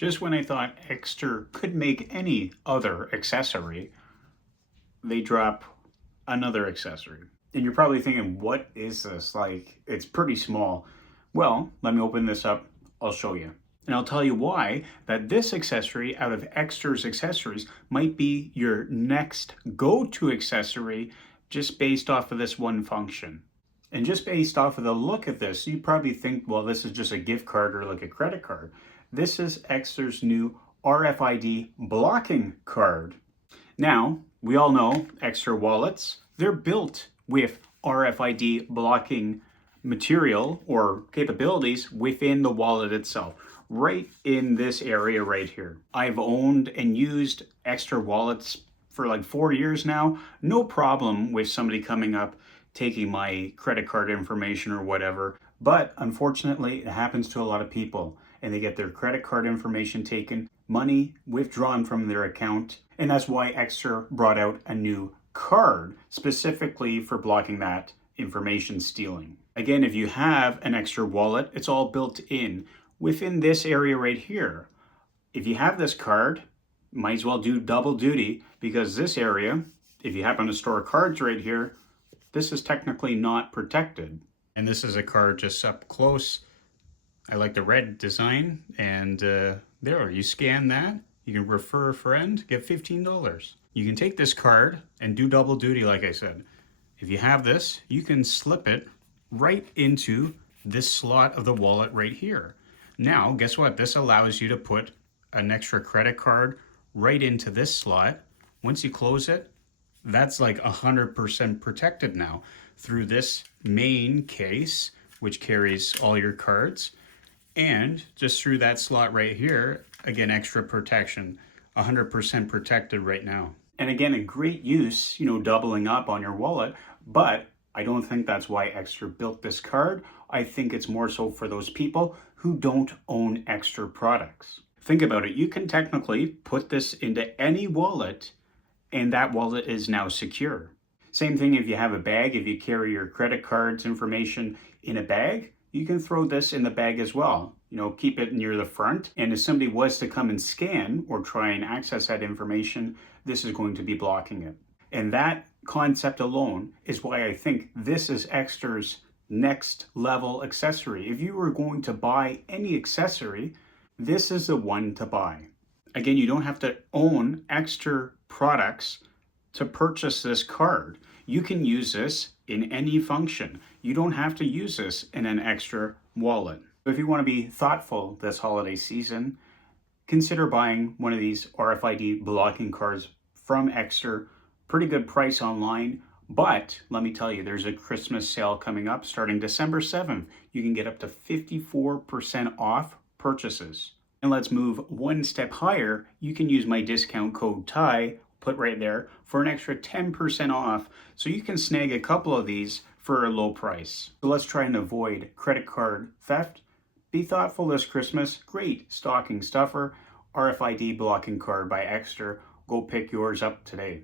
Just when I thought Ekster could make any other accessory, they drop another accessory. And you're probably thinking, what is this? Like, it's pretty small. Well, let me open this up. I'll show you. And I'll tell you why that this accessory out of Ekster's accessories might be your next go-to accessory just based off of this one function. And just based off of the look of this, you probably think, well, this is just a gift card or like a credit card. This is Ekster's new RFID blocking card. Now, we all know Ekster wallets, they're built with RFID blocking material or capabilities within the wallet itself, right in this area right here. I've owned and used Ekster wallets for like 4 years now. No problem with somebody coming up, taking my credit card information or whatever. But unfortunately, it happens to a lot of people, and they get their credit card information taken, money withdrawn from their account. And that's why Ekster brought out a new card specifically for blocking that information stealing. Again, if you have an Ekster wallet, it's all built in within this area right here. If you have this card, might as well do double duty, because this area, if you happen to store cards right here, this is technically not protected. And this is a card just up close. I like the red design, and there, you scan that, you can refer a friend, get $15. You can take this card and do double duty, like I said. If you have this, you can slip it right into this slot of the wallet right here. Now, guess what? This allows you to put an extra credit card right into this slot. Once you close it, that's like 100% protected now through this main case, which carries all your cards. And just through that slot right here, again, extra protection, 100% protected right now. And again, a great use, doubling up on your wallet, but I don't think that's why Ekster built this card. I think it's more so for those people who don't own Ekster products. Think about it. You can technically put this into any wallet, and that wallet is now secure. Same thing if you have a bag. If you carry your credit cards information in a bag, you can throw this in the bag as well. Keep it near the front. And if somebody was to come and scan or try and access that information, this is going to be blocking it. And that concept alone is why I think this is Ekster's next level accessory. If you were going to buy any accessory, this is the one to buy. Again, you don't have to own Ekster products to purchase this card. You can use this in any function. You don't have to use this in an Ekster wallet. If you want to be thoughtful this holiday season, consider buying one of these RFID blocking cards from Ekster. Pretty good price online, but let me tell you, there's a Christmas sale coming up starting December 7th. You can get up to 54% off purchases. And let's move one step higher. You can use my discount code TY, put right there, for an extra 10% off. So you can snag a couple of these for a low price. So let's try and avoid credit card theft. Be thoughtful this Christmas. Great stocking stuffer. RFID blocking card by Ekster. Go pick yours up today.